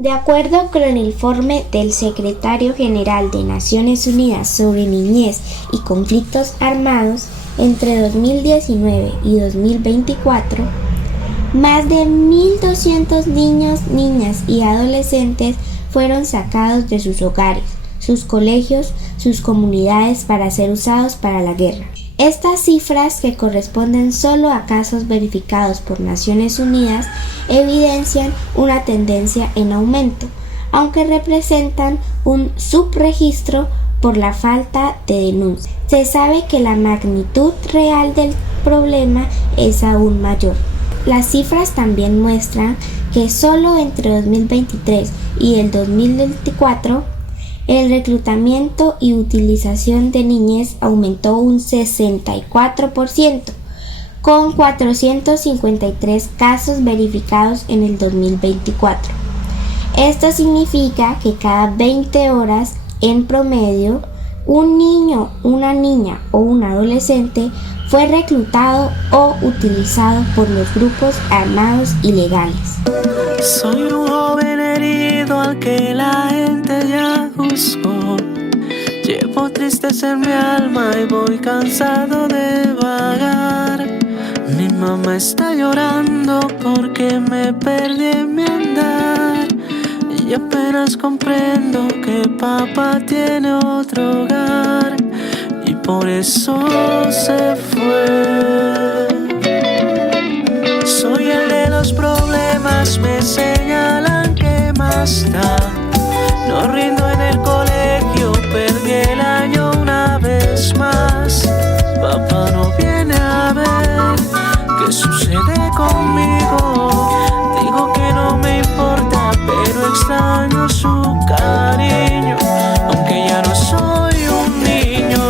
De acuerdo con el informe del Secretario General de Naciones Unidas sobre niñez y conflictos armados, entre 2019 y 2024, más de 1.200 niños, niñas y adolescentes fueron sacados de sus hogares, sus colegios, sus comunidades para ser usados para la guerra. Estas cifras, que corresponden solo a casos verificados por Naciones Unidas, evidencian una tendencia en aumento, aunque representan un subregistro por la falta de denuncia. Se sabe que la magnitud real del problema es aún mayor. Las cifras también muestran que solo entre 2023 y el 2024 el reclutamiento y utilización de niñez aumentó un 64%, con 453 casos verificados en el 2024. Esto significa que cada 20 horas en promedio, un niño, una niña o un adolescente fue reclutado o utilizado por los grupos armados ilegales. Soy un joven herido al que la gente ya juzgó. Llevo tristeza en mi alma y voy cansado de vagar. Mi mamá está llorando porque me perdí en mi andar. Y apenas comprendo que papá tiene otro hogar y por eso se fue. Soy el de los problemas, me señalan que más da. No rindo en el colegio, perdí el año una vez más. Papá no viene a ver qué sucede conmigo. Digo que no me importa, pero extraño su cariño, aunque ya no soy un niño.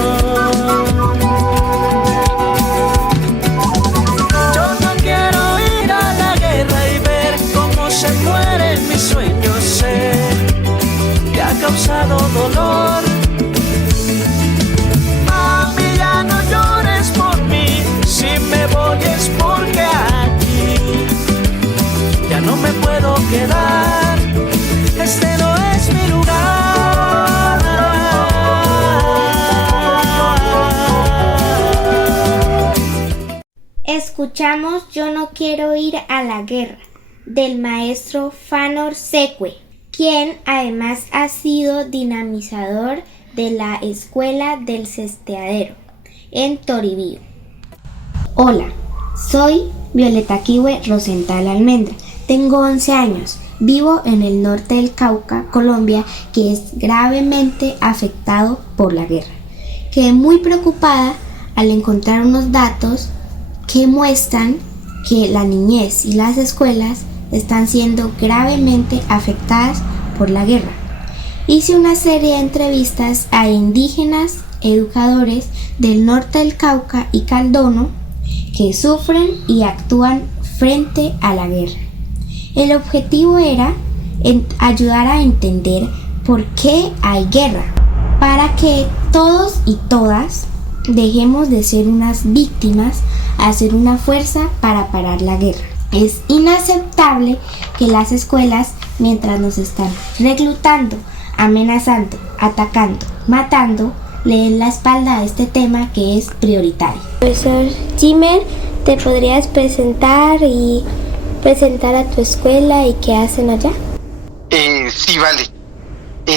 Yo no quiero ir a la guerra y ver cómo se mueren mis sueños. Sé que ha causado dolor. Mami, ya no llores por mí. Si me voy es porque aquí ya no me puedo quedar. Este no es mi lugar. Escuchamos Yo no quiero ir a la guerra, del maestro Fanor Secue, quien además ha sido dinamizador de la Escuela del Cesteadero en Toribío. Hola, soy Violeta Kiwe Rosenthal Almendra, tengo 11 años, vivo en el norte del Cauca, Colombia, que es gravemente afectado por la guerra. Quedé muy preocupada al encontrar unos datos que muestran que la niñez y las escuelas están siendo gravemente afectadas por la guerra. Hice una serie de entrevistas a indígenas, educadores del norte del Cauca y Caldono que sufren y actúan frente a la guerra. El objetivo era ayudar a entender por qué hay guerra, para que todos y todas dejemos de ser unas víctimas a ser una fuerza para parar la guerra. Es inaceptable que las escuelas, mientras nos están reclutando, amenazando, atacando, matando, le den la espalda a este tema que es prioritario. Profesor Jimer, ¿te podrías presentar y presentar a tu escuela y qué hacen allá? Sí, vale.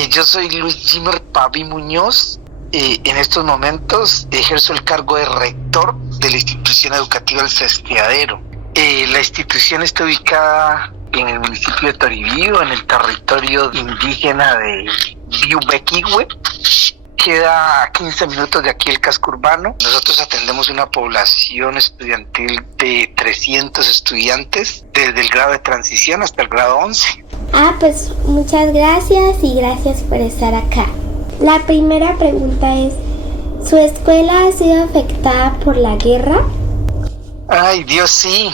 Yo soy Luis Jimer Pavi Muñoz. En estos momentos ejerzo el cargo de rector de la institución educativa El Cesteadero. La institución está ubicada en el municipio de Toribío, en el territorio indígena de Biubequihue. Queda a 15 minutos de aquí el casco urbano. Nosotros atendemos una población estudiantil de 300 estudiantes, desde el grado de transición hasta el grado 11. Pues muchas gracias y gracias por estar acá. La primera pregunta es, ¿su escuela ha sido afectada por la guerra? Ay, Dios, sí.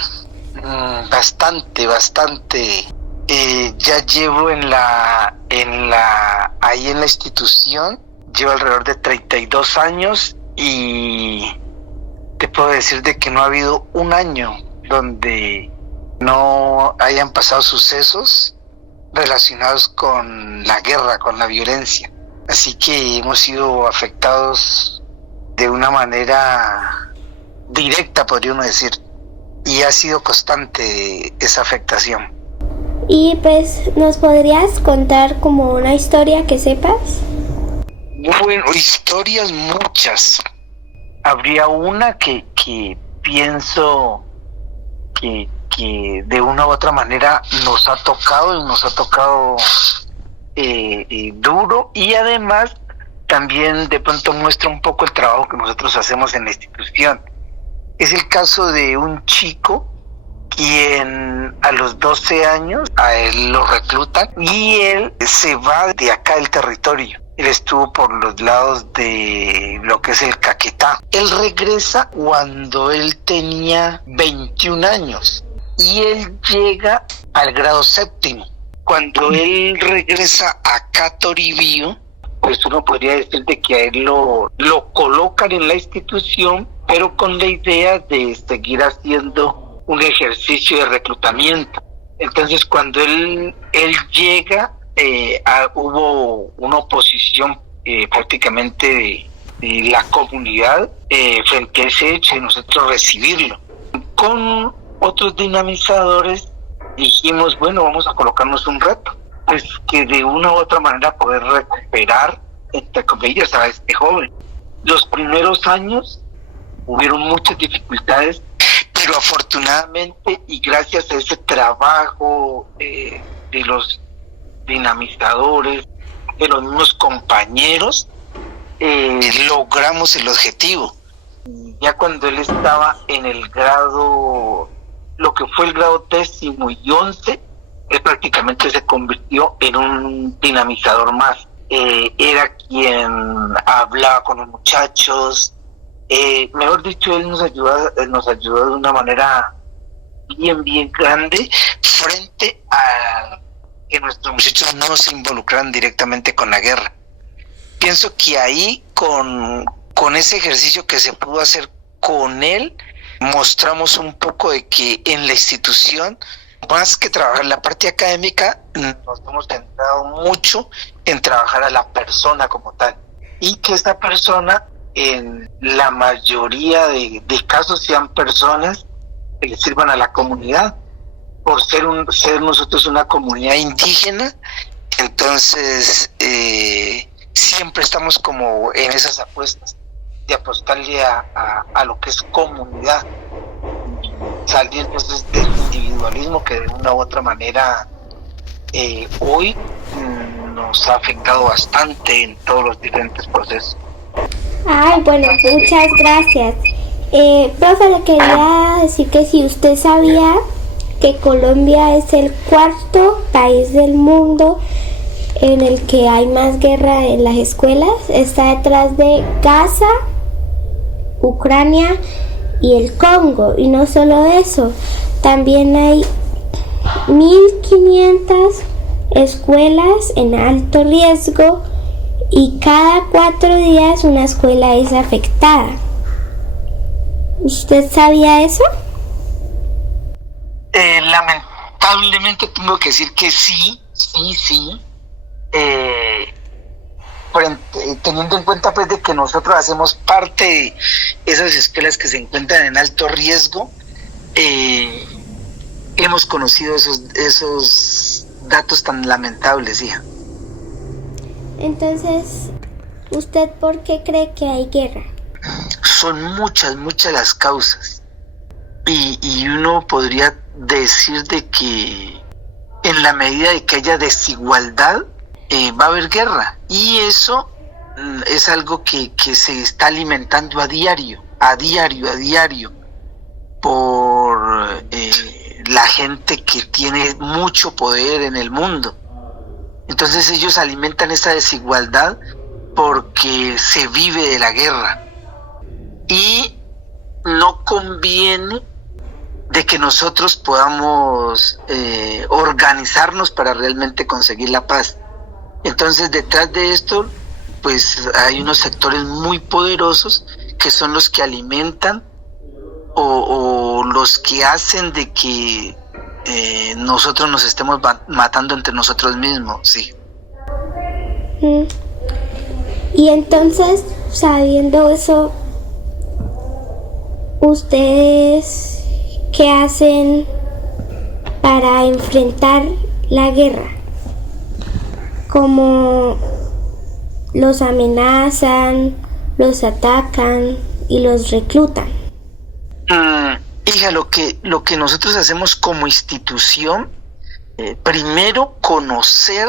Bastante. Ya llevo ahí en la institución, llevo alrededor de 32 años y te puedo decir de que no ha habido un año donde no hayan pasado sucesos relacionados con la guerra, con la violencia. Así que hemos sido afectados de una manera directa, podríamos decir, y ha sido constante esa afectación. Y pues, ¿nos podrías contar como una historia que sepas? Bueno, historias muchas. Habría una que pienso que de una u otra manera nos ha tocado duro, y además también de pronto muestra un poco el trabajo que nosotros hacemos en la institución. Es el caso de un chico quien a los 12 años a él lo reclutan y él se va de acá del territorio. Él estuvo por los lados de lo que es el Caquetá. Él regresa cuando él tenía 21 años y él llega al grado 7º. Cuando él regresa acá a Toribío, pues uno podría decir de que a él lo colocan en la institución, pero con la idea de seguir haciendo un ejercicio de reclutamiento. Entonces, cuando él llega, hubo una oposición prácticamente de la comunidad frente a ese hecho de nosotros recibirlo. Con otros dinamizadores dijimos, bueno, vamos a colocarnos un reto, pues que de una u otra manera poder recuperar, entre comillas, a este joven. Los primeros años hubieron muchas dificultades, pero afortunadamente y gracias a ese trabajo de los dinamizadores, de los mismos compañeros, logramos el objetivo. Ya cuando él estaba en el grado, lo que fue el grado 10º y 11, él prácticamente se convirtió en un dinamizador más. Era quien hablaba con los muchachos, mejor dicho, él nos ayudó de una manera bien grande frente a que nuestros muchachos no se involucraran directamente con la guerra. Pienso que ahí con ese ejercicio que se pudo hacer con él, mostramos un poco de que en la institución, más que trabajar la parte académica, nos hemos centrado mucho en trabajar a la persona como tal, y que esta persona en la mayoría de casos sean personas que le sirvan a la comunidad. Por ser nosotros una comunidad indígena, entonces siempre estamos como en esas apuestas de apostarle a lo que es comunidad, salir entonces del individualismo que de una u otra manera hoy nos ha afectado bastante en todos los diferentes procesos. Ay, bueno, muchas gracias. Profe, le quería decir que si usted sabía que Colombia es el 4º país del mundo en el que hay más guerra en las escuelas, está detrás de Gaza, Ucrania y el Congo. Y no solo eso, también hay 1.500 escuelas en alto riesgo y cada 4 días una escuela es afectada. ¿Usted sabía eso? Lamentablemente tengo que decir que sí. Teniendo en cuenta pues de que nosotros hacemos parte de esas escuelas que se encuentran en alto riesgo, hemos conocido esos datos tan lamentables, hija. Entonces, ¿usted por qué cree que hay guerra? Son muchas las causas, y uno podría decir de que en la medida de que haya desigualdad, va a haber guerra, y eso es algo que se está alimentando a diario por la gente que tiene mucho poder en el mundo. Entonces ellos alimentan esa desigualdad porque se vive de la guerra, y no conviene de que nosotros podamos organizarnos para realmente conseguir la paz. Entonces, detrás de esto, pues hay unos sectores muy poderosos que son los que alimentan o los que hacen de que nosotros nos estemos matando entre nosotros mismos, sí. Y entonces, sabiendo eso, ¿ustedes qué hacen para enfrentar la guerra? ¿Cómo los amenazan, los atacan y los reclutan? Hija, lo que nosotros hacemos como institución, primero conocer,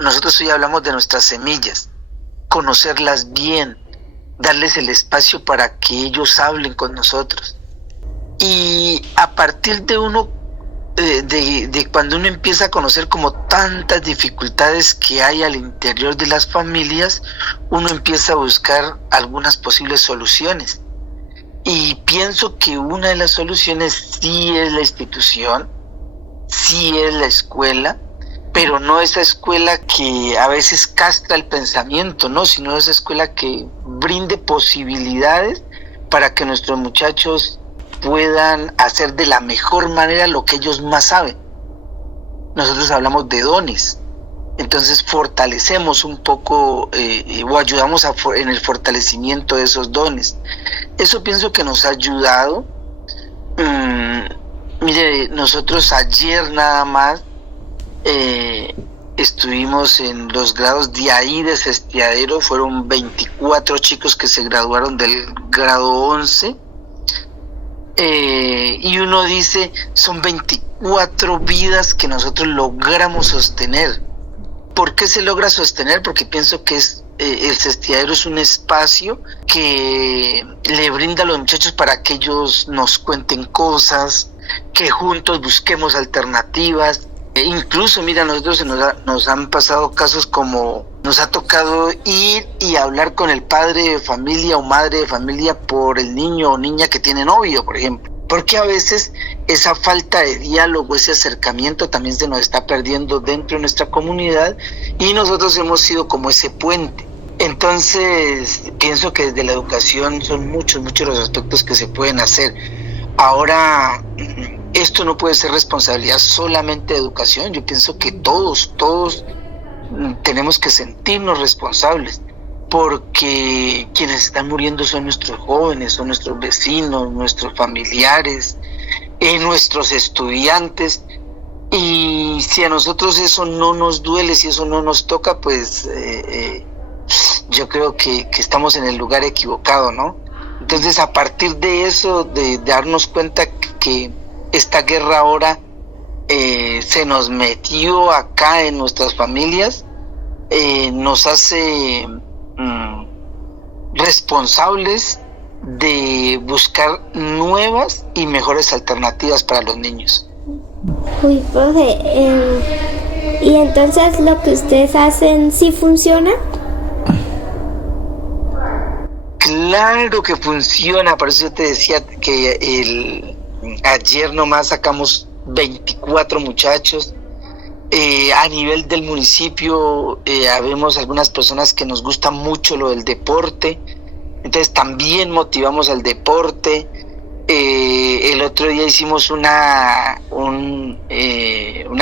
nosotros hoy hablamos de nuestras semillas, conocerlas bien, darles el espacio para que ellos hablen con nosotros. Y a partir de de cuando uno empieza a conocer como tantas dificultades que hay al interior de las familias, uno empieza a buscar algunas posibles soluciones. Y pienso que una de las soluciones sí es la institución, sí es la escuela, pero no esa escuela que a veces castra el pensamiento, ¿no? Sino esa escuela que brinde posibilidades para que nuestros muchachos puedan hacer de la mejor manera lo que ellos más saben. Nosotros hablamos de dones, entonces fortalecemos un poco o ayudamos en el fortalecimiento de esos dones. Eso pienso que nos ha ayudado. Mire, nosotros ayer nada más estuvimos en los grados de ahí de Sestiadero, fueron 24 chicos que se graduaron del grado 11. Y uno dice, son 24 vidas que nosotros logramos sostener. ¿Por qué se logra sostener? Porque pienso que el Sestiadero es un espacio que le brinda a los muchachos para que ellos nos cuenten cosas, que juntos busquemos alternativas. Incluso, mira, nosotros nos han pasado casos como nos ha tocado ir y hablar con el padre de familia o madre de familia por el niño o niña que tiene novio, por ejemplo. Porque a veces esa falta de diálogo, ese acercamiento también se nos está perdiendo dentro de nuestra comunidad y nosotros hemos sido como ese puente. Entonces, pienso que desde la educación son muchos los aspectos que se pueden hacer. Ahora, esto no puede ser responsabilidad solamente de educación. Yo pienso que todos tenemos que sentirnos responsables, porque quienes están muriendo son nuestros jóvenes, son nuestros vecinos, nuestros familiares, nuestros estudiantes. Y si a nosotros eso no nos duele, si eso no nos toca, pues yo creo que estamos en el lugar equivocado, ¿no? Entonces, a partir de eso, de darnos cuenta que esta guerra ahora se nos metió acá en nuestras familias, nos hace responsables de buscar nuevas y mejores alternativas para los niños. Uy, profe, ¿y entonces lo que ustedes hacen sí funciona? Claro que funciona, por eso yo te decía que ayer nomás sacamos 24 muchachos. A nivel del municipio habemos algunas personas que nos gusta mucho lo del deporte, entonces también motivamos al deporte. El otro día hicimos una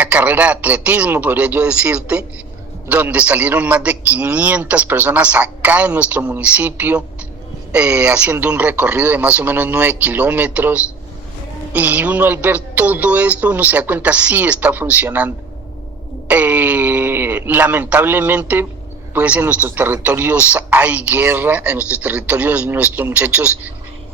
carrera de atletismo, podría yo decirte, donde salieron más de 500 personas acá en nuestro municipio, haciendo un recorrido de más o menos 9 kilómetros. Y uno al ver todo esto, uno se da cuenta, sí está funcionando. Lamentablemente, pues en nuestros territorios hay guerra, en nuestros territorios nuestros muchachos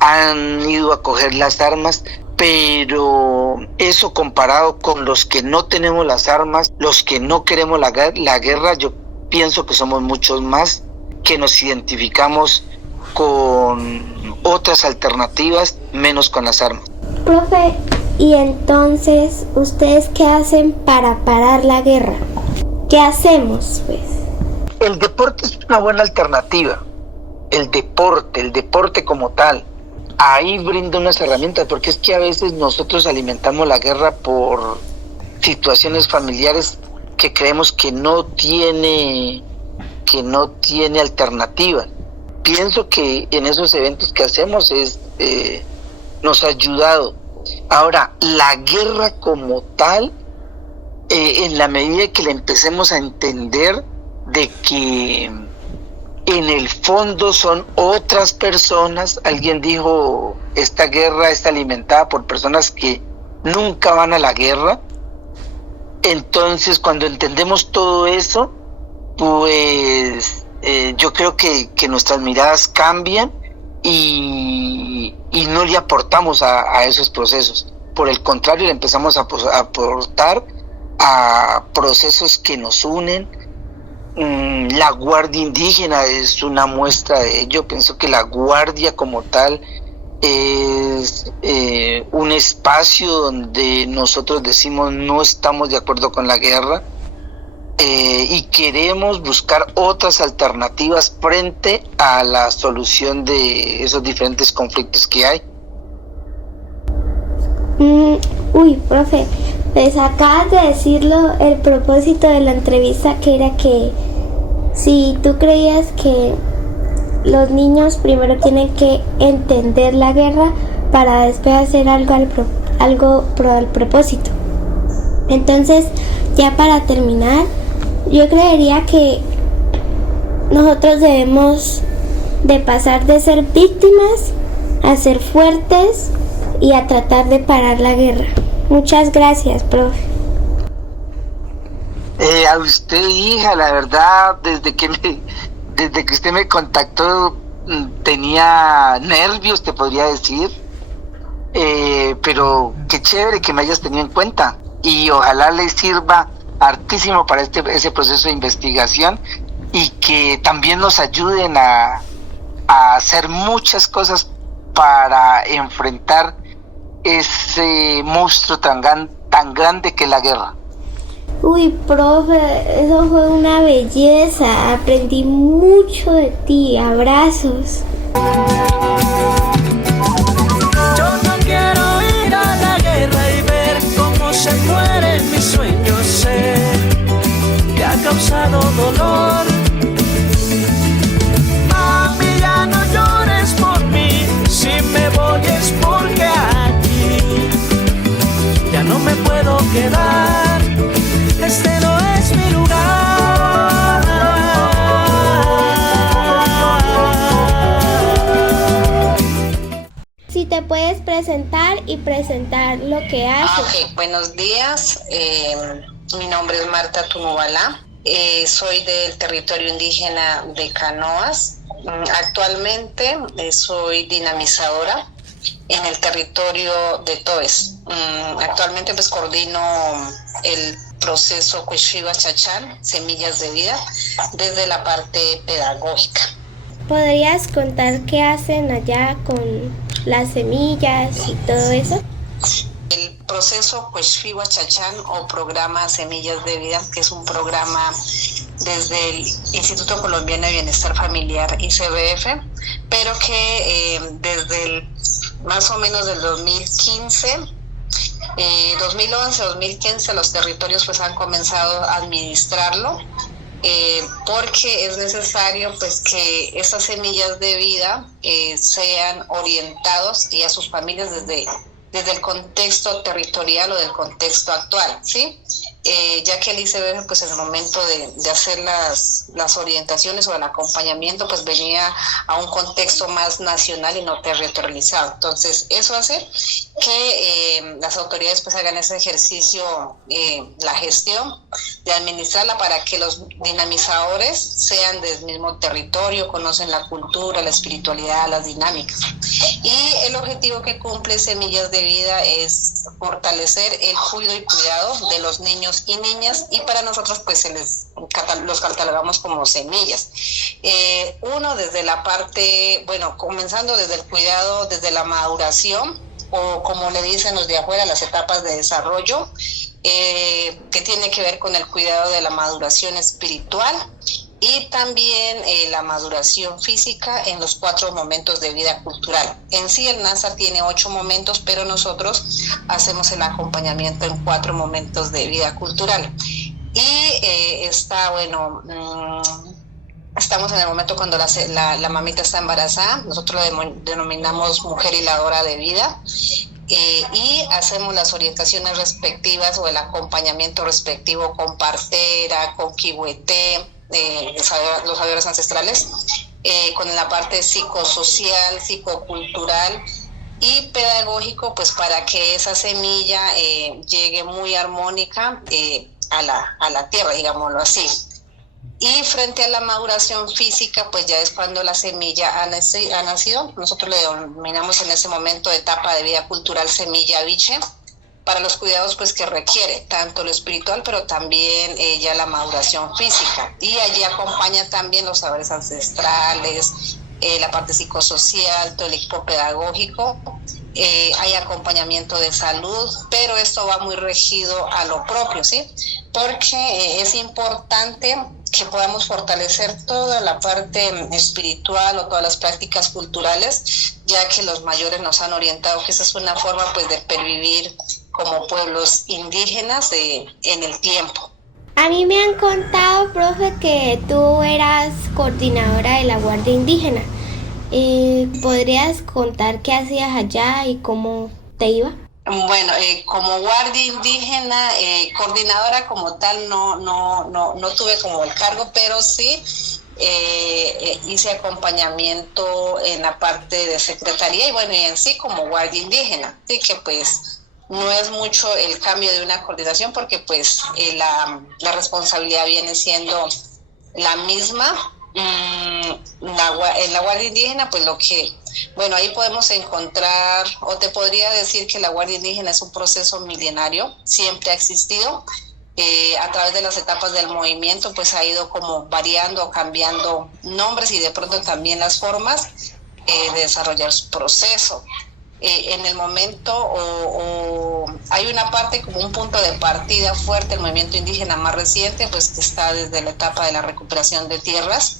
han ido a coger las armas, pero eso comparado con los que no tenemos las armas, los que no queremos la guerra, yo pienso que somos muchos más, que nos identificamos con otras alternativas, menos con las armas. Profe, ¿y entonces ustedes qué hacen para parar la guerra? ¿Qué hacemos, pues? El deporte es una buena alternativa. El deporte como tal. Ahí brinda unas herramientas, porque es que a veces nosotros alimentamos la guerra por situaciones familiares que creemos que no tiene alternativa. Pienso que en esos eventos que hacemos nos ha ayudado. Ahora, la guerra como tal, en la medida que la empecemos a entender de que en el fondo son otras personas, alguien dijo, esta guerra está alimentada por personas que nunca van a la guerra. Entonces, cuando entendemos todo eso, pues yo creo que nuestras miradas cambian y no le aportamos a esos procesos. Por el contrario, le empezamos a aportar a procesos que nos unen. La Guardia Indígena es una muestra de ello. Pienso que la Guardia como tal es un espacio donde nosotros decimos no estamos de acuerdo con la guerra y queremos buscar otras alternativas frente a la solución de esos diferentes conflictos que hay. Profe, pues acabas de decirlo, el propósito de la entrevista, que era que si tú creías que los niños primero tienen que entender la guerra para después hacer algo pro el propósito. Entonces, ya para terminar, yo creería que nosotros debemos de pasar de ser víctimas a ser fuertes y a tratar de parar la guerra. Muchas gracias, profe. A usted, hija, la verdad, desde que usted me contactó tenía nervios, te podría decir, pero qué chévere que me hayas tenido en cuenta y ojalá le sirva hartísimo para ese proceso de investigación y que también nos ayuden a hacer muchas cosas para enfrentar ese monstruo tan grande que es la guerra. Profe, eso fue una belleza, aprendí mucho de ti, abrazos. Yo no quiero ir a la guerra y ver cómo se mueren mis sueños, sé que ha causado dolor. Mami, ya no llores por mí, si me voy es porque aquí ya no me puedo quedar. Este no es mi lugar. Si te puedes presentar y presentar lo que haces. Ok, buenos días. Mi nombre es Marta Tunubala. Soy del territorio indígena de Canoas. Actualmente soy dinamizadora en el territorio de Toes. Actualmente pues coordino el proceso Cueshiwa Chachán, Semillas de Vida, desde la parte pedagógica. ¿Podrías contar qué hacen allá con las semillas y todo eso? El proceso Cueshiwa Chachán o programa Semillas de Vida, que es un programa desde el Instituto Colombiano de Bienestar Familiar, ICBF, pero que desde más o menos del 2015, 2011-2015 los territorios pues han comenzado a administrarlo porque es necesario pues que estas semillas de vida sean orientados y a sus familias desde el contexto territorial o del contexto actual, ¿sí? Ya que el ICBF pues en el momento de hacer las orientaciones o el acompañamiento pues venía a un contexto más nacional y no territorializado. Entonces eso hace que las autoridades pues hagan ese ejercicio, la gestión de administrarla para que los dinamizadores sean del mismo territorio, conocen la cultura, la espiritualidad, las dinámicas. Y el objetivo que cumple Semillas de Vida es fortalecer el cuidado y cuidado de los niños y niñas, y para nosotros pues los catalogamos como semillas. Uno desde la parte, comenzando desde el cuidado, desde la maduración, o como le dicen los de afuera, las etapas de desarrollo, que tiene que ver con el cuidado de la maduración espiritual y también la maduración física en los 4 momentos de vida cultural. En sí el NASA tiene 8 momentos, pero nosotros hacemos el acompañamiento en 4 momentos de vida cultural. Y estamos en el momento cuando la mamita está embarazada, nosotros lo denominamos mujer hiladora de vida. y hacemos las orientaciones respectivas o el acompañamiento respectivo con partera, con kihueté, los saberes ancestrales, con la parte psicosocial, psicocultural y pedagógico, pues para que esa semilla llegue muy armónica a la tierra, digámoslo así. Y frente a la maduración física, pues ya es cuando la semilla ha nacido. Nosotros le denominamos en ese momento etapa de vida cultural semilla biche, para los cuidados pues que requiere, tanto lo espiritual, pero también ya la maduración física. Y allí acompaña también los saberes ancestrales, la parte psicosocial, todo el equipo pedagógico. Hay acompañamiento de salud, pero esto va muy regido a lo propio, ¿sí? Porque es importante que podamos fortalecer toda la parte espiritual o todas las prácticas culturales, ya que los mayores nos han orientado que esa es una forma pues de pervivir como pueblos indígenas en el tiempo. A mí me han contado, profe, que tú eras coordinadora de la Guardia Indígena. ¿Podrías contar qué hacías allá y cómo te iba? Bueno, como guardia indígena, coordinadora como tal no tuve como el cargo, pero sí hice acompañamiento en la parte de secretaría y bueno, y en sí como guardia indígena, así que pues no es mucho el cambio de una coordinación porque pues la responsabilidad viene siendo la misma. En la Guardia Indígena, pues ahí podemos encontrar, o te podría decir que la Guardia Indígena es un proceso milenario, siempre ha existido, a través de las etapas del movimiento, pues ha ido como variando, cambiando nombres y de pronto también las formas de desarrollar su proceso. En el momento hay una parte como un punto de partida fuerte, el movimiento indígena más reciente, pues que está desde la etapa de la recuperación de tierras.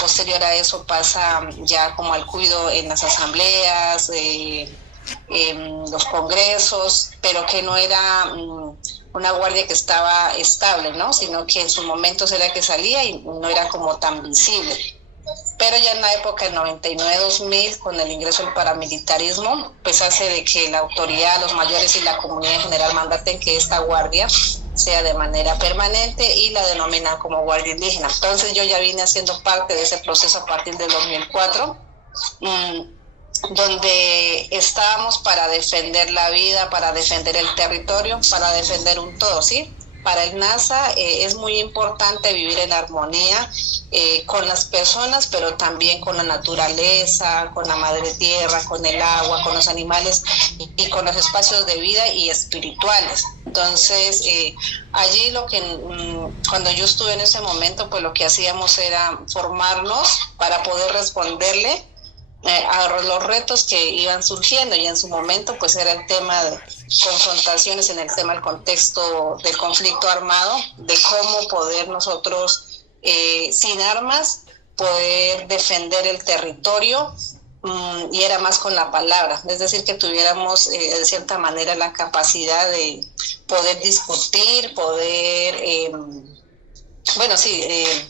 Posterior a eso pasa ya como al cuidado en las asambleas, en los congresos, pero que no era una guardia que estaba estable, ¿no? Sino que en sus momentos era que salía y no era como tan visible. Pero ya en la época del 99-2000, con el ingreso del paramilitarismo, pues hace de que la autoridad, los mayores y la comunidad en general mandaten que esta guardia sea de manera permanente y la denominan como guardia indígena. Entonces yo ya vine haciendo parte de ese proceso a partir del 2004, donde estábamos para defender la vida, para defender el territorio, para defender un todo, ¿sí? Para el NASA es muy importante vivir en armonía con las personas, pero también con la naturaleza, con la madre tierra, con el agua, con los animales y con los espacios de vida y espirituales. Entonces, allí cuando yo estuve en ese momento, pues lo que hacíamos era formarnos para poder responderle a los retos que iban surgiendo, y en su momento pues era el tema de confrontaciones en el tema del contexto del conflicto armado, de cómo poder nosotros sin armas poder defender el territorio, y era más con la palabra, es decir, que tuviéramos de cierta manera la capacidad de poder discutir,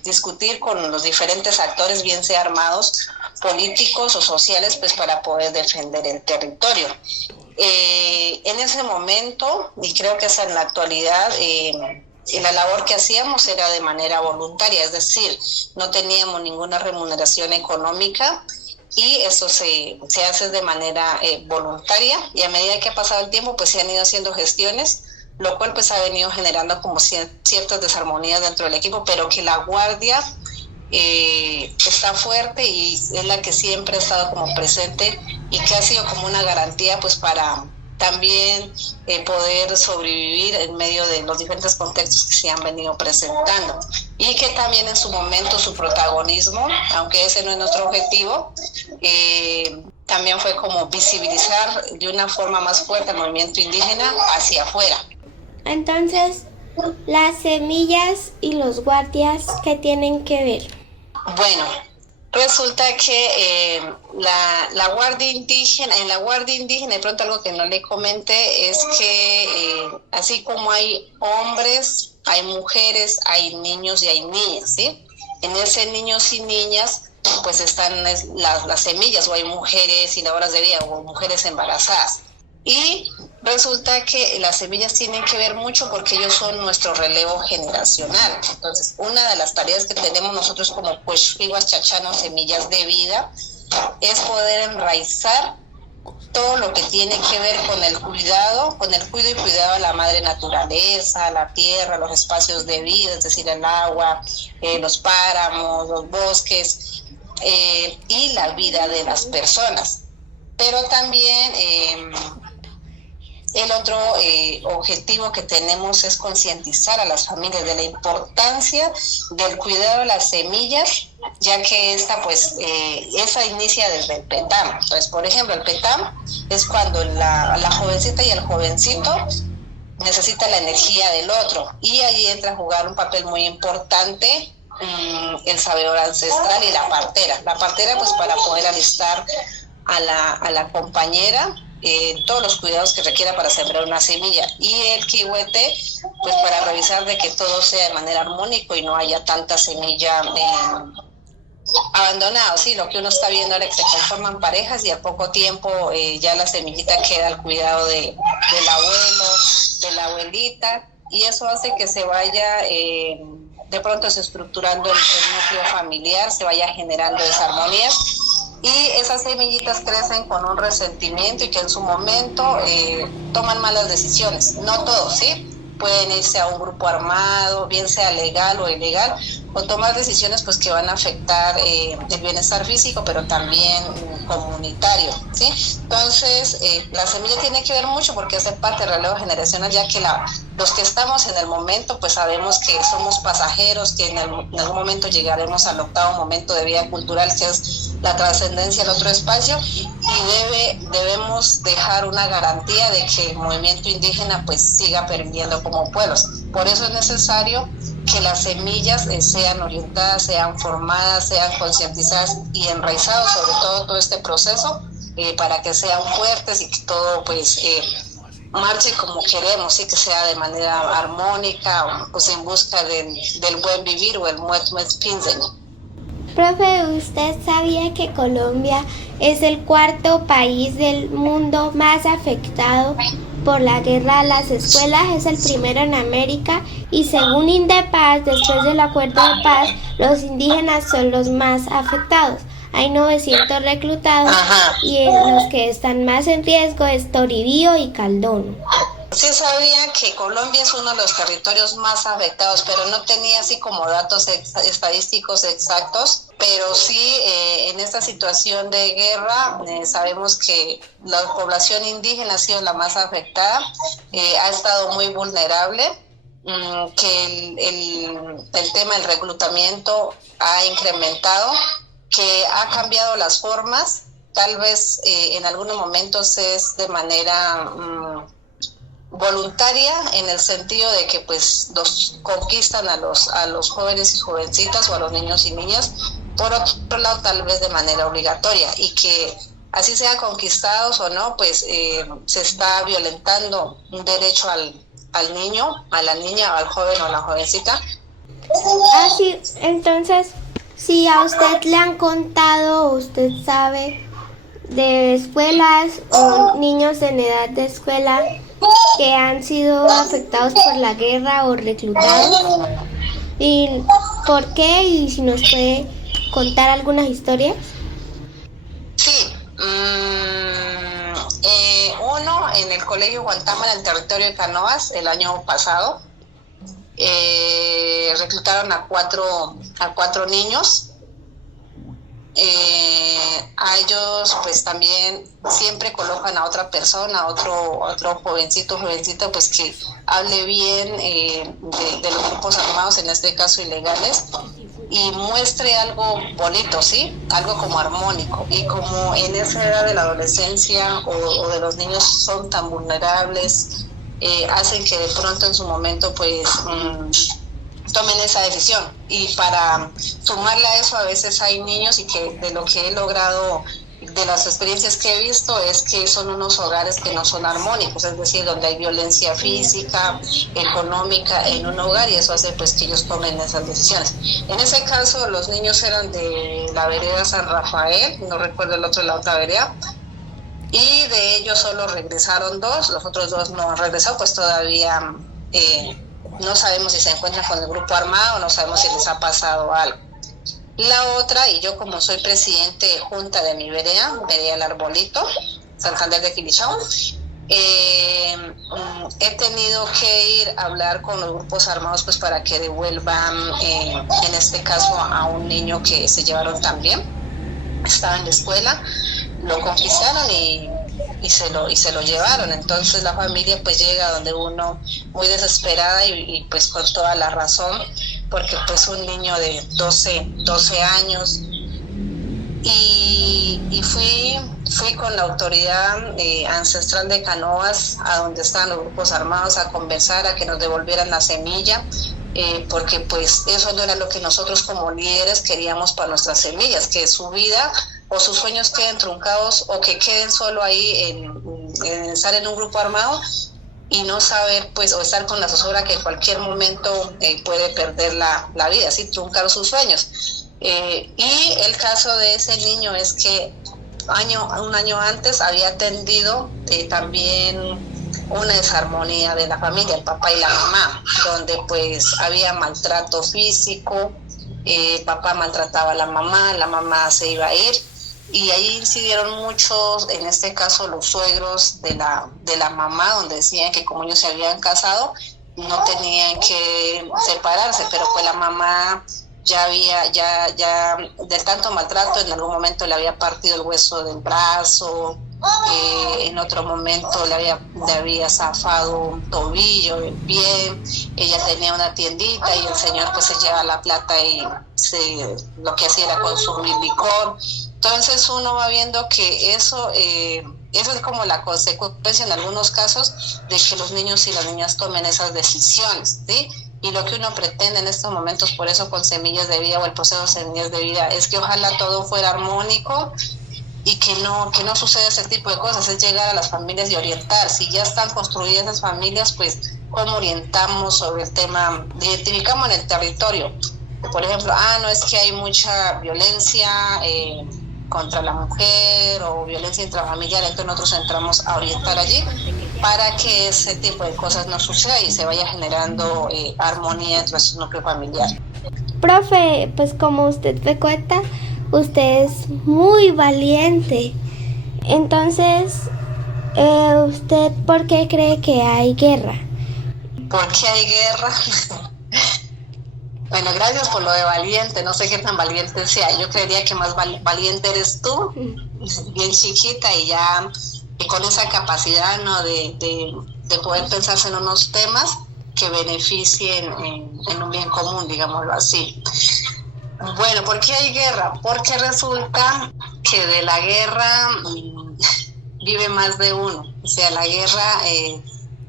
discutir con los diferentes actores, bien sea armados, políticos o sociales, pues para poder defender el territorio. En ese momento, y creo que hasta en la actualidad, la labor que hacíamos era de manera voluntaria, es decir, no teníamos ninguna remuneración económica, y eso se hace de manera voluntaria, y a medida que ha pasado el tiempo, pues se han ido haciendo gestiones, lo cual pues ha venido generando como ciertas desarmonías dentro del equipo, pero que la guardia está fuerte y es la que siempre ha estado como presente y que ha sido como una garantía pues para también poder sobrevivir en medio de los diferentes contextos que se han venido presentando, y que también en su momento su protagonismo, aunque ese no es nuestro objetivo, también fue como visibilizar de una forma más fuerte el movimiento indígena hacia afuera. Entonces, las semillas y los guardias, ¿qué tienen que ver? Bueno, resulta que la Guardia Indígena, en la Guardia Indígena, de pronto algo que no le comenté es que así como hay hombres, hay mujeres, hay niños y hay niñas, ¿sí? En ese niños y niñas pues están las semillas, o hay mujeres sin horas de vida o mujeres embarazadas. Y resulta que las semillas tienen que ver mucho porque ellos son nuestro relevo generacional. Entonces, una de las tareas que tenemos nosotros como Cuexuiguas Chachanos, Semillas de Vida, es poder enraizar todo lo que tiene que ver con el cuidado y cuidado a la madre naturaleza, a la tierra, los espacios de vida, es decir, el agua, los páramos, los bosques, y la vida de las personas. Pero también el otro objetivo que tenemos es concientizar a las familias de la importancia del cuidado de las semillas, ya que esa inicia desde el PETAM. Entonces, por ejemplo, el PETAM es cuando la jovencita y el jovencito necesita la energía del otro, y allí entra a jugar un papel muy importante el sabedor ancestral y la partera. La partera, pues, para poder alistar a la compañera todos los cuidados que requiera para sembrar una semilla, y el kihuete, pues, para revisar de que todo sea de manera armónica y no haya tanta semilla abandonada. Sí, lo que uno está viendo ahora es que se conforman parejas y a poco tiempo ya la semillita queda al cuidado del abuelo, de la abuelita, y eso hace que se vaya de pronto desestructurando el núcleo familiar, se vaya generando desarmonías, y esas semillitas crecen con un resentimiento y que en su momento toman malas decisiones. No todos, ¿sí? Pueden irse a un grupo armado, bien sea legal o ilegal, o tomar decisiones, pues, que van a afectar el bienestar físico, pero también comunitario, ¿sí? Entonces, la semilla tiene que ver mucho porque hace parte del relevo generacional, ya que los que estamos en el momento, pues, sabemos que somos pasajeros, que en algún momento llegaremos al octavo momento de vida cultural, que es la trascendencia al otro espacio, y debemos dejar una garantía de que el movimiento indígena, pues, siga perviviendo como pueblos. Por eso es necesario que las semillas sean orientadas, sean formadas, sean concientizadas y enraizadas sobre todo este proceso, para que sean fuertes y que todo, pues, marche como queremos, y que sea de manera armónica, pues, en busca del buen vivir, o el muet-muet-pinzen. Profe, ¿usted sabía que Colombia es el cuarto país del mundo más afectado por la guerra a las escuelas? Es el primero en América, y según Indepaz, después del acuerdo de paz, los indígenas son los más afectados. Hay 900 reclutados. Ajá. Y los que están más en riesgo es Toribío y Caldón. Sí sabía que Colombia es uno de los territorios más afectados, pero no tenía así como datos estadísticos exactos. Pero sí, en esta situación de guerra, sabemos que la población indígena ha sido la más afectada, ha estado muy vulnerable, que el tema del reclutamiento ha incrementado, que ha cambiado las formas, tal vez en algunos momentos es de manera voluntaria, en el sentido de que, pues, los conquistan a los jóvenes y jovencitas, o a los niños y niñas. Por otro lado, tal vez de manera obligatoria, y que así sean conquistados o no, pues se está violentando un derecho al niño, a la niña, o al joven o a la jovencita. Así, entonces, si a usted le han contado, usted sabe de escuelas o niños en edad de escuela que han sido afectados por la guerra o reclutados, y por qué, y si nos puede contar algunas historias. Sí, uno en el colegio Guantama, en el territorio de Canoas, el año pasado, reclutaron a cuatro niños. A ellos, pues, también siempre colocan a otra persona, otro jovencita, pues, que hable bien de los grupos armados, en este caso ilegales, y muestre algo bonito, ¿sí? Algo como armónico. Y como en esa edad de la adolescencia o de los niños son tan vulnerables, hacen que de pronto en su momento, pues, tomen esa decisión. Y para sumarle a eso, a veces hay niños, y que de lo que he logrado, de las experiencias que he visto, es que son unos hogares que no son armónicos, es decir, donde hay violencia física, económica en un hogar, y eso hace, pues, que ellos tomen esas decisiones. En ese caso, los niños eran de la vereda San Rafael, no recuerdo el otro, la otra vereda, y de ellos solo regresaron 2, los otros 2 no han regresado, pues todavía no sabemos si se encuentran con el grupo armado, no sabemos si les ha pasado algo. La otra, y yo como soy presidente de junta de mi vereda El Arbolito, Santander de Quilichao, he tenido que ir a hablar con los grupos armados pues para que devuelvan, en este caso, a un niño que se llevaron también, estaba en la escuela, lo conquistaron y se lo llevaron. Entonces la familia pues llega donde uno muy desesperada y pues con toda la razón, porque pues un niño de 12 años, y fui con la autoridad ancestral de Canoas, a donde estaban los grupos armados, a conversar, a que nos devolvieran la semilla, porque pues eso no era lo que nosotros como líderes queríamos para nuestras semillas, que su vida o sus sueños queden truncados o que queden solo ahí en estar en un grupo armado y no saber, pues, o estar con la zozobra que en cualquier momento puede perder la vida, así truncar sus sueños. Y el caso de ese niño es que un año antes había atendido también una desarmonía de la familia, el papá y la mamá, donde pues había maltrato físico, papá maltrataba a la mamá se iba a ir, y ahí incidieron muchos, en este caso los suegros de la mamá, donde decían que como ellos se habían casado, no tenían que separarse, pero pues la mamá ya del tanto maltrato, en algún momento le había partido el hueso del brazo, en otro momento le había zafado un tobillo, el pie, ella tenía una tiendita y el señor pues se lleva la plata y lo que hacía era consumir licor. Entonces uno va viendo que eso es como la consecuencia en algunos casos de que los niños y las niñas tomen esas decisiones, ¿sí? Y lo que uno pretende en estos momentos, por eso con Semillas de Vida o el proceso de Semillas de Vida, es que ojalá todo fuera armónico y que no suceda ese tipo de cosas, es llegar a las familias y orientar. Si ya están construidas esas familias, pues cómo orientamos sobre el tema, identificamos en el territorio. Por ejemplo, no es que hay mucha violencia contra la mujer o violencia intrafamiliar, entonces nosotros entramos a orientar allí para que ese tipo de cosas no suceda y se vaya generando armonía entre su núcleo familiar. Profe, pues como usted me cuenta, usted es muy valiente. Entonces, ¿usted por qué cree que hay guerra? ¿Por qué hay guerra? Bueno, gracias por lo de valiente, no sé qué tan valiente sea. Yo creería que más valiente eres tú, bien chiquita y ya y con esa capacidad, ¿no? de poder pensarse en unos temas que beneficien en un bien común, digámoslo así. Bueno, ¿por qué hay guerra? Porque resulta que de la guerra vive más de uno. O sea, la guerra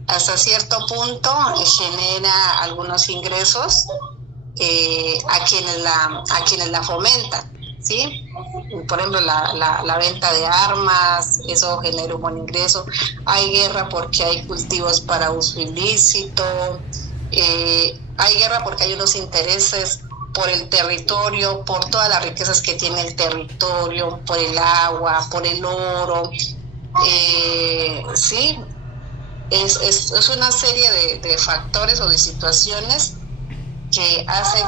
hasta cierto punto genera algunos ingresos a quienes la fomentan, ¿sí? Por ejemplo, la venta de armas, eso genera un buen ingreso. Hay guerra porque hay cultivos para uso ilícito, hay guerra porque hay unos intereses por el territorio, por todas las riquezas que tiene el territorio, por el agua, por el oro, sí, es una serie de factores o de situaciones que hacen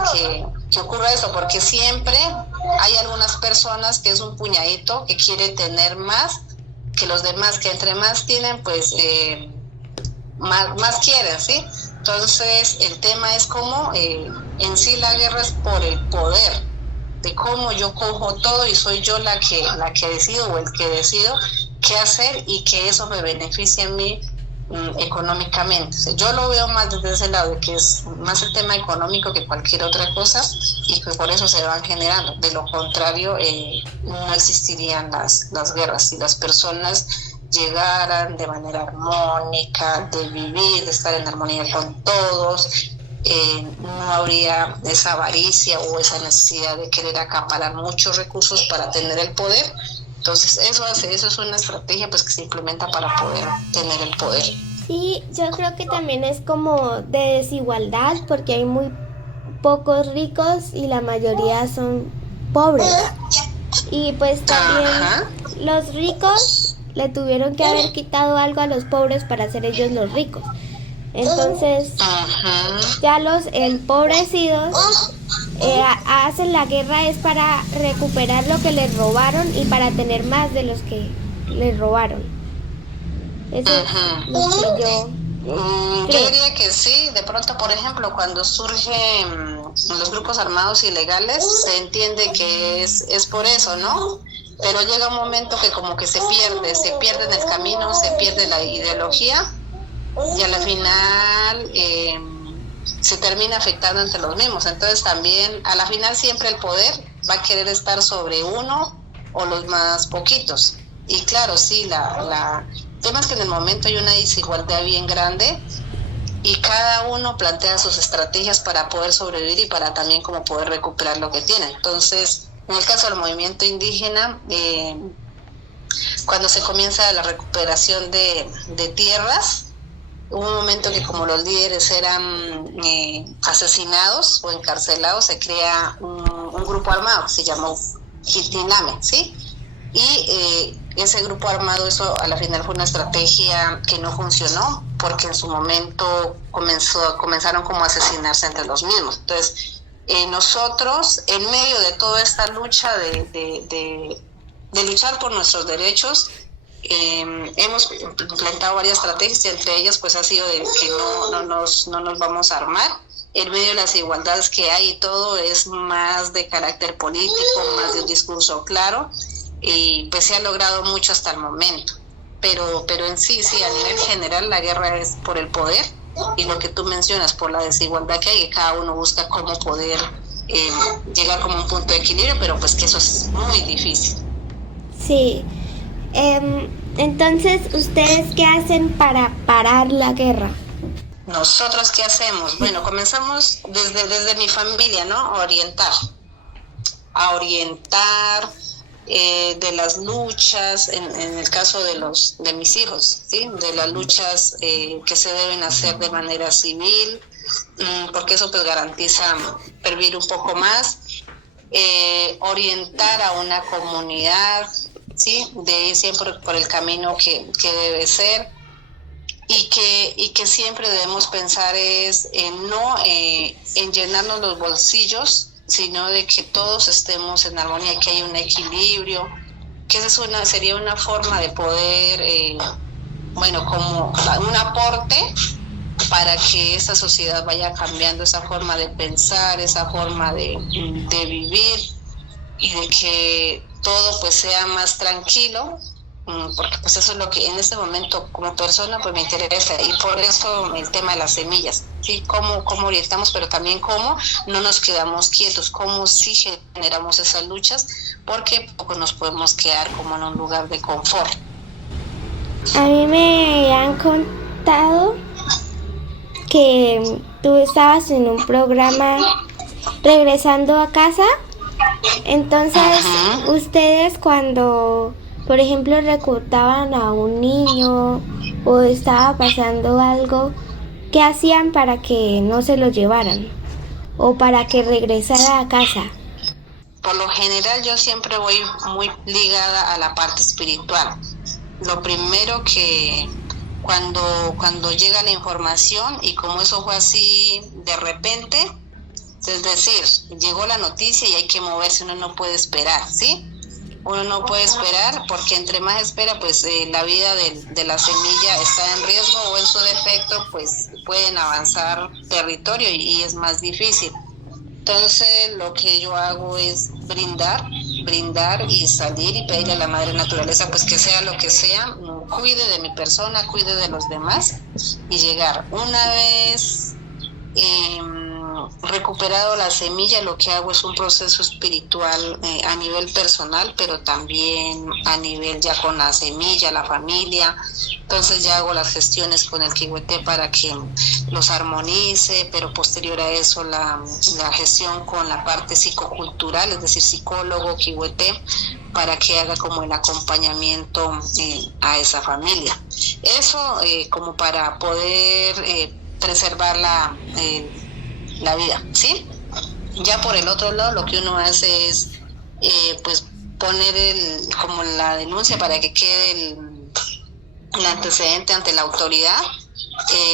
que ocurra eso, porque siempre hay algunas personas que es un puñadito que quiere tener más que los demás, que entre más tienen, pues más quieren, ¿sí? Entonces el tema es cómo en sí la guerra es por el poder, de cómo yo cojo todo y soy yo la que decido o el que decido qué hacer y que eso me beneficie a mí económicamente. O sea, yo lo veo más desde ese lado, de que es más el tema económico que cualquier otra cosa y que por eso se van generando. De lo contrario, no existirían las guerras. Si las personas llegaran de manera armónica, de vivir, de estar en armonía con todos, no habría esa avaricia o esa necesidad de querer acaparar muchos recursos para tener el poder. Entonces eso es una estrategia pues que se implementa para poder tener el poder. Sí, yo creo que también es como de desigualdad, porque hay muy pocos ricos y la mayoría son pobres. Y pues también los ricos le tuvieron que haber quitado algo a los pobres para ser ellos los ricos. Entonces, ya los empobrecidos hacen la guerra es para recuperar lo que les robaron y para tener más de los que les robaron. Eso es lo que yo yo diría que sí. De pronto, por ejemplo, cuando surgen los grupos armados ilegales, se entiende que es por eso, ¿no? Pero llega un momento que como que se pierde en el camino, se pierde la ideología y a la final se termina afectando entre los mismos. Entonces también a la final siempre el poder va a querer estar sobre uno o los más poquitos. Y claro, sí, el tema es que en el momento hay una desigualdad bien grande y cada uno plantea sus estrategias para poder sobrevivir y para también como poder recuperar lo que tiene. Entonces, en el caso del movimiento indígena, cuando se comienza la recuperación de tierras, hubo un momento que como los líderes eran asesinados o encarcelados, se crea un grupo armado que se llamó Jitiname, ¿sí? Y ese grupo armado, eso a la final fue una estrategia que no funcionó, porque en su momento comenzaron como a asesinarse entre los mismos. Entonces, nosotros, en medio de toda esta lucha de luchar por nuestros derechos, hemos implementado varias estrategias, y entre ellas pues ha sido de que no nos vamos a armar. En medio de las desigualdades que hay y todo es más de carácter político, más de un discurso claro, y pues se ha logrado mucho hasta el momento. Pero en sí, a nivel general la guerra es por el poder, y lo que tú mencionas, por la desigualdad que hay, que cada uno busca cómo poder llegar como un punto de equilibrio, pero pues que eso es muy difícil. Sí. Entonces, ¿ustedes qué hacen para parar la guerra? ¿Nosotros qué hacemos? Bueno, comenzamos desde mi familia, ¿no? A orientar de las luchas, en el caso de mis hijos, ¿sí? De las luchas que se deben hacer de manera civil, porque eso pues garantiza vivir un poco más, orientar a una comunidad, ¿sí? De ir siempre por el camino que debe ser, y que siempre debemos pensar es en llenarnos los bolsillos, sino de que todos estemos en armonía, que haya un equilibrio, que esa sería una forma de poder, como un aporte para que esta sociedad vaya cambiando, esa forma de pensar, esa forma de vivir, y de que todo pues sea más tranquilo, porque pues eso es lo que en este momento como persona pues me interesa, y por eso el tema de las semillas, ¿sí? Cómo orientamos, pero también cómo no nos quedamos quietos, cómo sí generamos esas luchas, porque poco nos podemos quedar como en un lugar de confort. A mí me han contado que tú estabas en un programa regresando a casa. Entonces, ustedes cuando, por ejemplo, reclutaban a un niño o estaba pasando algo, ¿qué hacían para que no se lo llevaran o para que regresara a casa? Por lo general yo siempre voy muy ligada a la parte espiritual. Lo primero que cuando llega la información, y como eso fue así de repente, es decir, llegó la noticia y hay que moverse, uno no puede esperar, ¿sí? Uno no puede esperar, porque entre más espera, pues la vida de la semilla está en riesgo, o en su defecto, pues pueden avanzar territorio y es más difícil. Entonces, lo que yo hago es brindar y salir y pedirle a la madre naturaleza, pues que sea lo que sea, cuide de mi persona, cuide de los demás, y llegar. Una vez recuperado la semilla, lo que hago es un proceso espiritual a nivel personal, pero también a nivel ya con la semilla, la familia. Entonces ya hago las gestiones con el Kihuete para que los armonice, pero posterior a eso la gestión con la parte psicocultural, es decir, psicólogo, Kihuete, para que haga como el acompañamiento a esa familia. Eso como para poder preservar la vida, ¿sí? Ya por el otro lado, lo que uno hace es pues poner como la denuncia para que quede el antecedente ante la autoridad.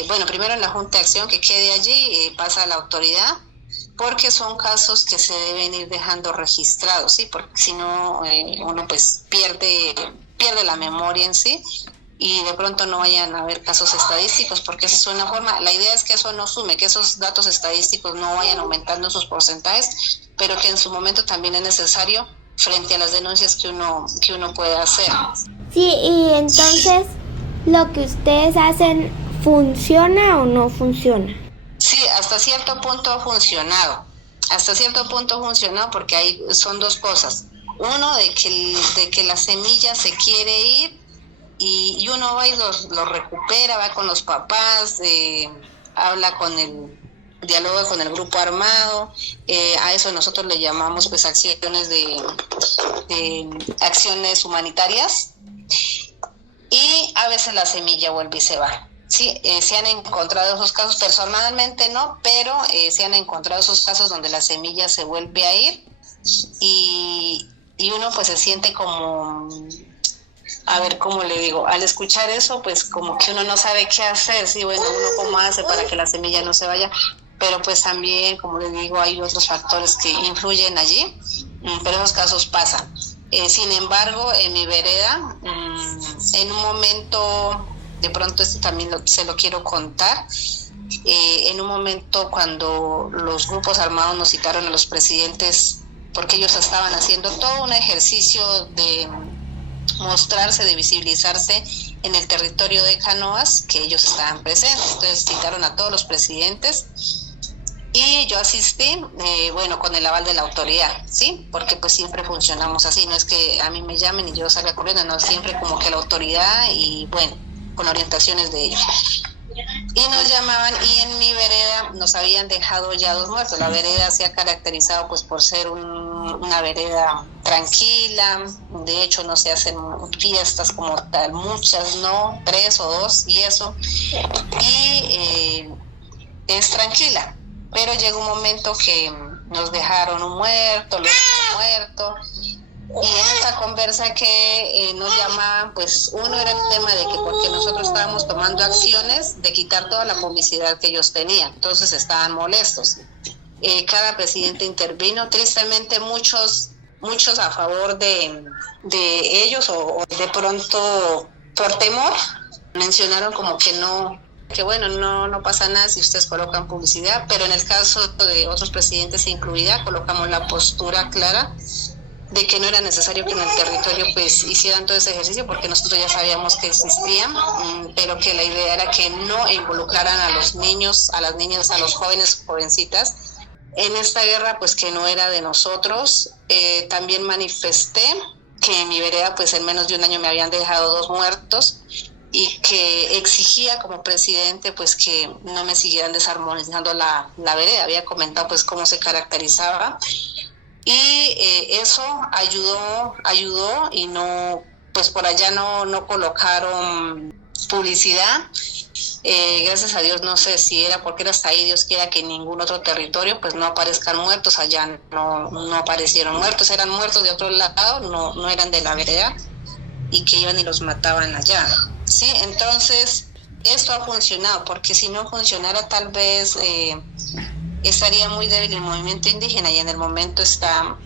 Bueno, primero en la Junta de Acción, que quede allí, pasa a la autoridad, porque son casos que se deben ir dejando registrados, ¿sí? Porque si no, uno pues pierde la memoria en sí, y de pronto no vayan a haber casos estadísticos, porque esa es una forma. La idea es que eso no sume, que esos datos estadísticos no vayan aumentando en sus porcentajes, pero que en su momento también es necesario frente a las denuncias que uno puede hacer. Sí, y entonces, ¿lo que ustedes hacen funciona o no funciona? Sí, hasta cierto punto ha funcionado. Porque son dos cosas. Uno, de que la semilla se quiere ir y uno va y lo recupera, va con los papás, dialoga con el grupo armado. A eso nosotros le llamamos pues acciones acciones humanitarias, y a veces la semilla vuelve y se va. Sí, se han encontrado esos casos, personalmente no, pero se han encontrado esos casos donde la semilla se vuelve a ir y uno pues se siente como, a ver, ¿cómo le digo? Al escuchar eso, pues como que uno no sabe qué hacer, sí, bueno, uno cómo hace para que la semilla no se vaya, pero pues también, como le digo, hay otros factores que influyen allí, pero esos casos pasan. Sin embargo, en mi vereda, en un momento, de pronto esto también se lo quiero contar, en un momento cuando los grupos armados nos citaron a los presidentes, porque ellos estaban haciendo todo un ejercicio de mostrarse, de visibilizarse en el territorio de Canoas, que ellos estaban presentes. Entonces citaron a todos los presidentes y yo asistí, con el aval de la autoridad, ¿sí? Porque pues siempre funcionamos así, no es que a mí me llamen y yo salga corriendo, no, siempre como que la autoridad y bueno, con orientaciones de ellos. Y nos llamaban, y en mi vereda nos habían dejado ya 2 muertos. La vereda se ha caracterizado pues por ser una vereda tranquila, de hecho no se hacen fiestas como tal, muchas, no, 3 o 2 y eso, y es tranquila, pero llegó un momento que nos dejaron un muerto, luego un muerto. Y en esta conversa que nos llamaban, pues uno era el tema de que porque nosotros estábamos tomando acciones de quitar toda la publicidad que ellos tenían, entonces estaban molestos. Cada presidente intervino, tristemente muchos a favor de ellos o de pronto por temor mencionaron como que no, que bueno, no pasa nada si ustedes colocan publicidad, pero en el caso de otros presidentes incluida colocamos la postura clara de que no era necesario que en el territorio pues hicieran todo ese ejercicio, porque nosotros ya sabíamos que existían, pero que la idea era que no involucraran a los niños, a las niñas, a los jóvenes, jovencitas en esta guerra pues que no era de nosotros. También manifesté que en mi vereda pues en menos de un año me habían dejado 2 muertos y que exigía como presidente pues que no me siguieran desarmonizando la vereda. Había comentado pues cómo se caracterizaba. Y eso ayudó y no, pues por allá no colocaron publicidad. Gracias a Dios, no sé si era porque era hasta ahí, Dios quiera que en ningún otro territorio pues no aparezcan muertos. Allá no aparecieron muertos, eran muertos de otro lado, no eran de la vereda y que iban y los mataban allá. Sí, entonces esto ha funcionado, porque si no funcionara tal vez estaría muy débil el movimiento indígena, y en el momento está,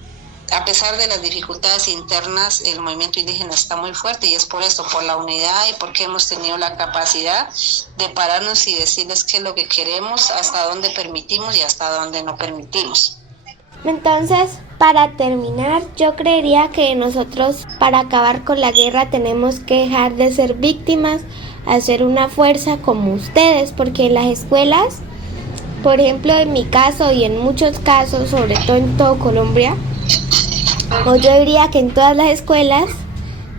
a pesar de las dificultades internas, el movimiento indígena está muy fuerte, y es por esto, por la unidad y porque hemos tenido la capacidad de pararnos y decirles qué es lo que queremos, hasta dónde permitimos y hasta dónde no permitimos. Entonces, para terminar, yo creería que nosotros, para acabar con la guerra, tenemos que dejar de ser víctimas, hacer una fuerza como ustedes, porque en las escuelas, por ejemplo, en mi caso y en muchos casos, sobre todo en todo Colombia, o yo diría que en todas las escuelas,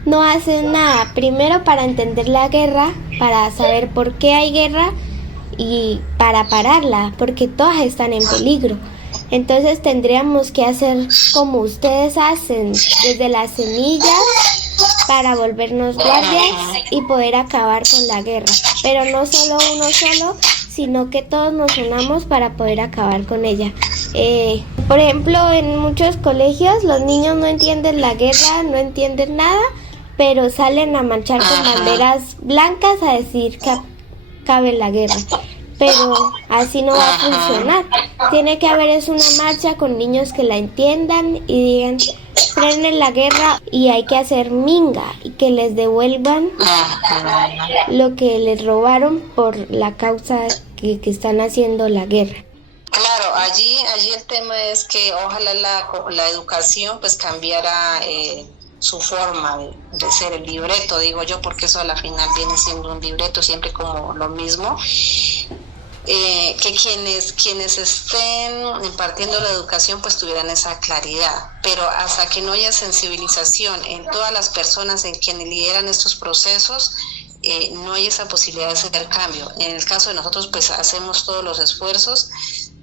no hacen nada. Primero para entender la guerra, para saber por qué hay guerra y para pararla, porque todas están en peligro. Entonces tendríamos que hacer como ustedes hacen, desde las semillas, para volvernos guardias y poder acabar con la guerra. Pero no solo uno solo, sino que todos nos unamos para poder acabar con ella. Por ejemplo, en muchos colegios los niños no entienden la guerra, no entienden nada, pero salen a marchar con banderas blancas a decir que acabe la guerra. Pero así no va a funcionar. Tiene que haber una marcha con niños que la entiendan y digan, frenen la guerra y hay que hacer minga y que les devuelvan lo que les robaron por la causa que están haciendo la guerra. Claro, allí el tema es que ojalá la educación pues cambiara su forma de ser, el libreto, digo yo, porque eso a la final viene siendo un libreto, siempre como lo mismo. Que quienes estén impartiendo la educación pues tuvieran esa claridad, pero hasta que no haya sensibilización en todas las personas en quienes lideran estos procesos, no hay esa posibilidad de hacer cambio. En el caso de nosotros pues hacemos todos los esfuerzos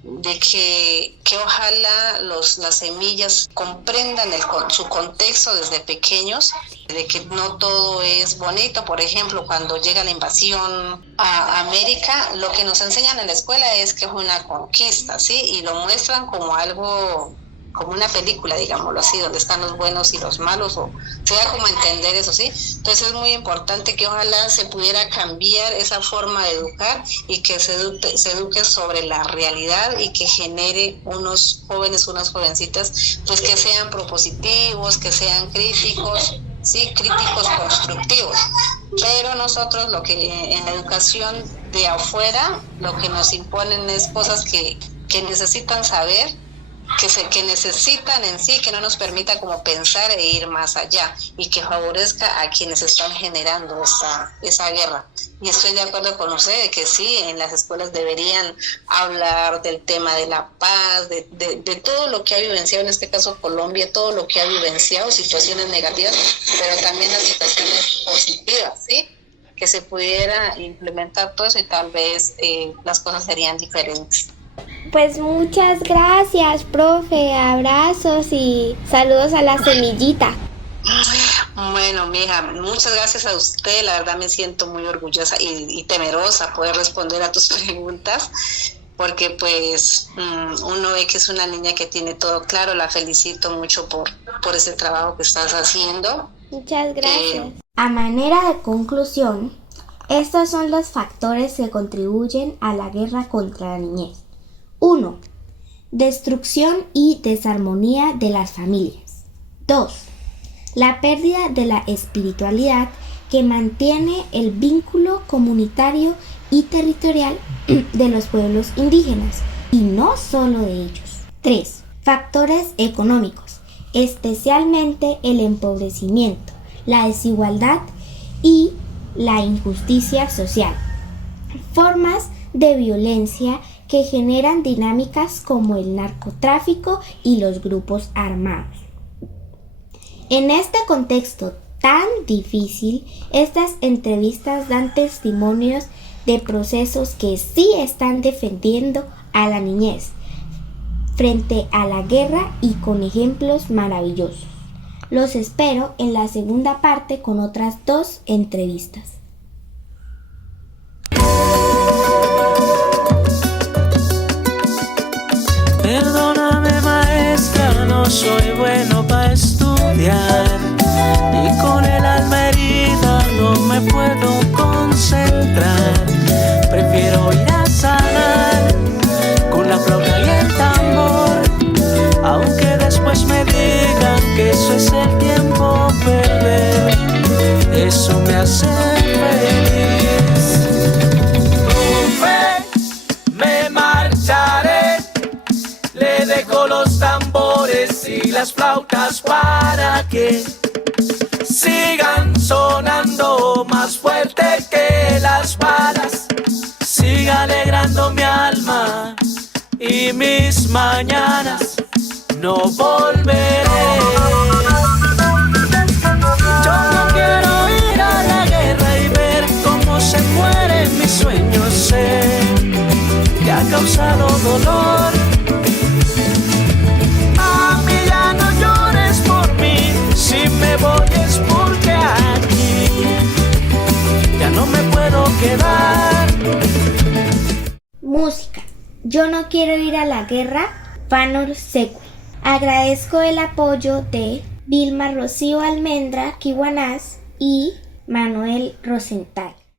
de que ojalá las semillas comprendan su contexto desde pequeños, de que no todo es bonito. Por ejemplo, cuando llega la invasión a América, lo que nos enseñan en la escuela es que es una conquista, ¿sí? Y lo muestran como algo, como una película, digámoslo así, donde están los buenos y los malos, o se da como entender eso, ¿sí? Entonces es muy importante que ojalá se pudiera cambiar esa forma de educar y que se eduque sobre la realidad y que genere unos jóvenes, unas jovencitas, pues que sean propositivos, que sean críticos, sí, críticos constructivos. Pero nosotros lo que en la educación de afuera, lo que nos imponen es cosas que necesitan saber, que necesitan en sí, que no nos permita como pensar e ir más allá y que favorezca a quienes están generando esa guerra. Y estoy de acuerdo con usted de que sí, en las escuelas deberían hablar del tema de la paz, de todo lo que ha vivenciado, en este caso Colombia, todo lo que ha vivenciado, situaciones negativas, pero también las situaciones positivas, ¿sí? Que se pudiera implementar todo eso y tal vez las cosas serían diferentes. Pues muchas gracias, profe, abrazos y saludos a la semillita. Bueno, mija, muchas gracias a usted, la verdad me siento muy orgullosa y temerosa poder responder a tus preguntas, porque pues uno ve que es una niña que tiene todo claro. La felicito mucho por ese trabajo que estás haciendo. Muchas gracias. A manera de conclusión, estos son los factores que contribuyen a la guerra contra la niñez. 1. Destrucción y desarmonía de las familias. 2. La pérdida de la espiritualidad que mantiene el vínculo comunitario y territorial de los pueblos indígenas, y no solo de ellos. 3. Factores económicos, especialmente el empobrecimiento, la desigualdad y la injusticia social. Formas de violencia que generan dinámicas como el narcotráfico y los grupos armados. En este contexto tan difícil, estas entrevistas dan testimonios de procesos que sí están defendiendo a la niñez frente a la guerra y con ejemplos maravillosos. Los espero en la segunda parte con otras 2 entrevistas. Perdóname, maestra, no soy bueno para estudiar y con el alma herida no me puedo concentrar. Prefiero ir a sanar con la flauta y el tambor, aunque después me digan que eso es el tiempo perder. Eso me hace feliz. Profe, me marcharé. Le dejo los tambores y las flautas para que sigan sonando más fuerte que las balas. Siga alegrando mi alma y mis mañanas. No volveré. Yo no quiero ir a la guerra y ver cómo se mueren mis sueños. Sé que ha causado dolor. Mami, ya no llores por mí. Si me voy es porque aquí ya no me puedo quedar. Música. Yo no quiero ir a la guerra, Fanor Secue. Agradezco el apoyo de Vilma Rocío Almendra Kiwanas, y Manuel Rosenthal.